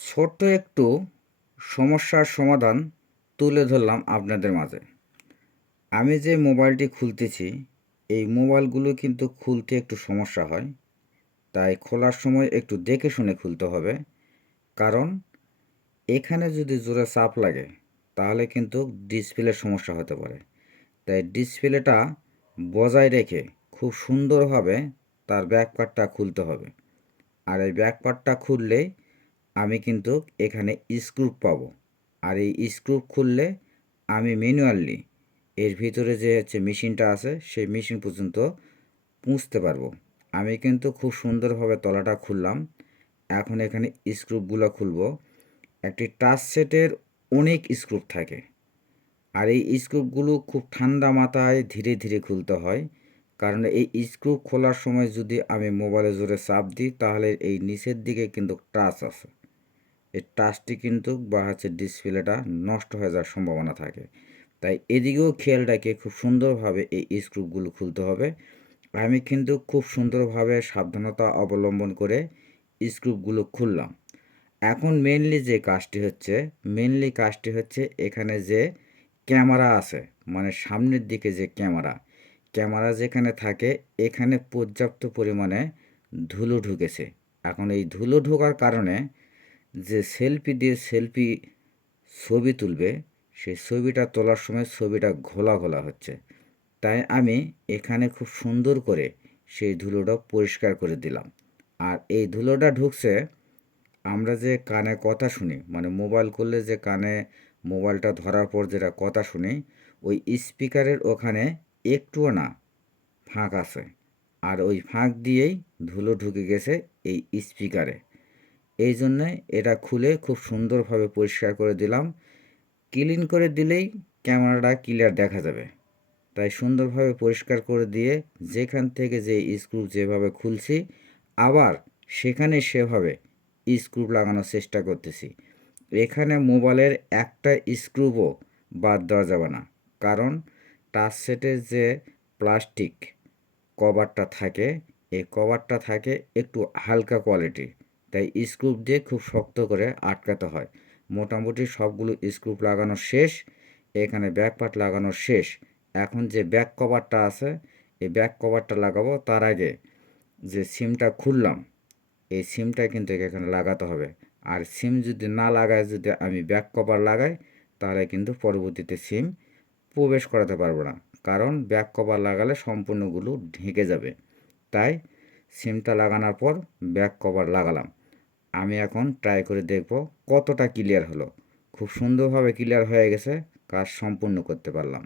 ছোট্ট একটু সমস্যার সমাধান তুলে ধরলাম আপনাদের মাঝে। আমি যে মোবাইলটি খুলতেছি, এই মোবাইলগুলো কিন্তু খুলতে একটু সমস্যা হয়। তাই খোলার সময় একটু দেখে শুনে খুলতে হবে। কারণ এখানে যদি জোরে চাপ লাগে, তাহলে কিন্তু ডিসপ্লের সমস্যা হতে পারে। তাই ডিসপ্লেটা বজায় রেখে খুব সুন্দরভাবে তার ব্যাক পার্টটা খুলতে হবে। আর এই ব্যাক পার্টটা খুললেই আমি কিন্তু এখানে স্ক্রু পাবো। আর এই স্ক্রু খুললে আমি ম্যানুয়ালি এর ভিতরে যে মেশিনটা আছে সেই মেশিন পর্যন্ত পুঁছতে পারবো। আমি কিন্তু খুব সুন্দরভাবে তলাটা খুললাম। এখন এখানে স্ক্রুপগুলো খুলবো। একটি টাচ সেটের অনেক স্ক্রুপ থাকে। আর এই স্ক্রুপগুলো খুব ঠান্ডা মাথায় ধীরে ধীরে খুলতে হয়। কারণ এই স্ক্রু খোলার সময় যদি আমি মোবাইলে জোরে চাপ দিই, তাহলে এই নিচের দিকে কিন্তু টাচ আছে, এই টাচটি কিন্তু ডিসপ্লেটা নষ্ট হয়ে যাওয়ার সম্ভাবনা থাকে। তাই এদিকেও খেয়াল রেখে খুব সুন্দরভাবে এই স্ক্রুপগুলো খুলতে হবে। আমি কিন্তু খুব সুন্দরভাবে সাবধানতা অবলম্বন করে স্ক্রুপগুলো খুললাম। এখন মেনলি কাজটি হচ্ছে এখানে যে ক্যামেরা আছে, মানে সামনের দিকে যে ক্যামেরা যেখানে থাকে, এখানে পর্যাপ্ত পরিমাণে ধুলো ঢুকেছে। এখন এই ধুলো ঢোকার কারণে যে সেলফি ছবি তুলবে, সেই ছবিটা তোলার সময় ছবিটা ঘোলা ঘোলা হচ্ছে। তাই আমি এখানে খুব সুন্দর করে সেই ধুলোটা পরিষ্কার করে দিলাম। আর এই ধুলোটা ঢুকছে, আমরা যে কানে কথা শুনি, মানে মোবাইল করলে যে কানে মোবাইলটা ধরার পর যেটা কথা শুনি, ওই স্পিকারের ওখানে একটুও না ফাঁক আছে। আর ওই ফাঁক দিয়েই ধুলো ঢুকে গেছে এই স্পিকারে। এই জন্যে এটা খুলে খুব সুন্দরভাবে পরিষ্কার করে দিলাম। ক্লিন করে দিলেই ক্যামেরাটা ক্লিয়ার দেখা যাবে। তাই সুন্দরভাবে পরিষ্কার করে দিয়ে যেখান থেকে যে স্ক্রু যেভাবে খুলছি, আবার সেখানে সেভাবে স্ক্রু লাগানোর চেষ্টা করতেছি। এখানে মোবাইলের একটা স্ক্রুও বাদ দেওয়া যাবে না। কারণ টাচ সেটের যে প্লাস্টিক কভারটা থাকে, এই কভারটা থাকে একটু হালকা কোয়ালিটির। তাই স্ক্রু দিয়ে খুব শক্ত করে আটকাতে হয়। মোটামুটি সবগুলো স্ক্রু লাগানো শেষ। এখানে ব্যাক পার্ট লাগানো শেষ। এখন যে ব্যাক কভারটা আছে, এই ব্যাক কভারটা লাগাবো। তার আগে যে সিমটা খুললাম, এই সিমটা কিন্তু এখানে লাগাতে হবে। আর সিম যদি না লাগায় যদি আমি ব্যাক কভার লাগাই, তাহলে কিন্তু পরবর্তীতে সিম প্রবেশ করাতে পারবো না। কারণ ব্যাক কভার লাগালে সম্পূর্ণগুলো ঢেকে যাবে। তাই সিমটা লাগানোর পর ব্যাক কভার লাগালাম। আমি এখন ট্রাই করে দেখব কতটা ক্লিয়ার হলো। খুব সুন্দরভাবে ক্লিয়ার হয়ে গেছে, কাজ সম্পূর্ণ করতে পারলাম।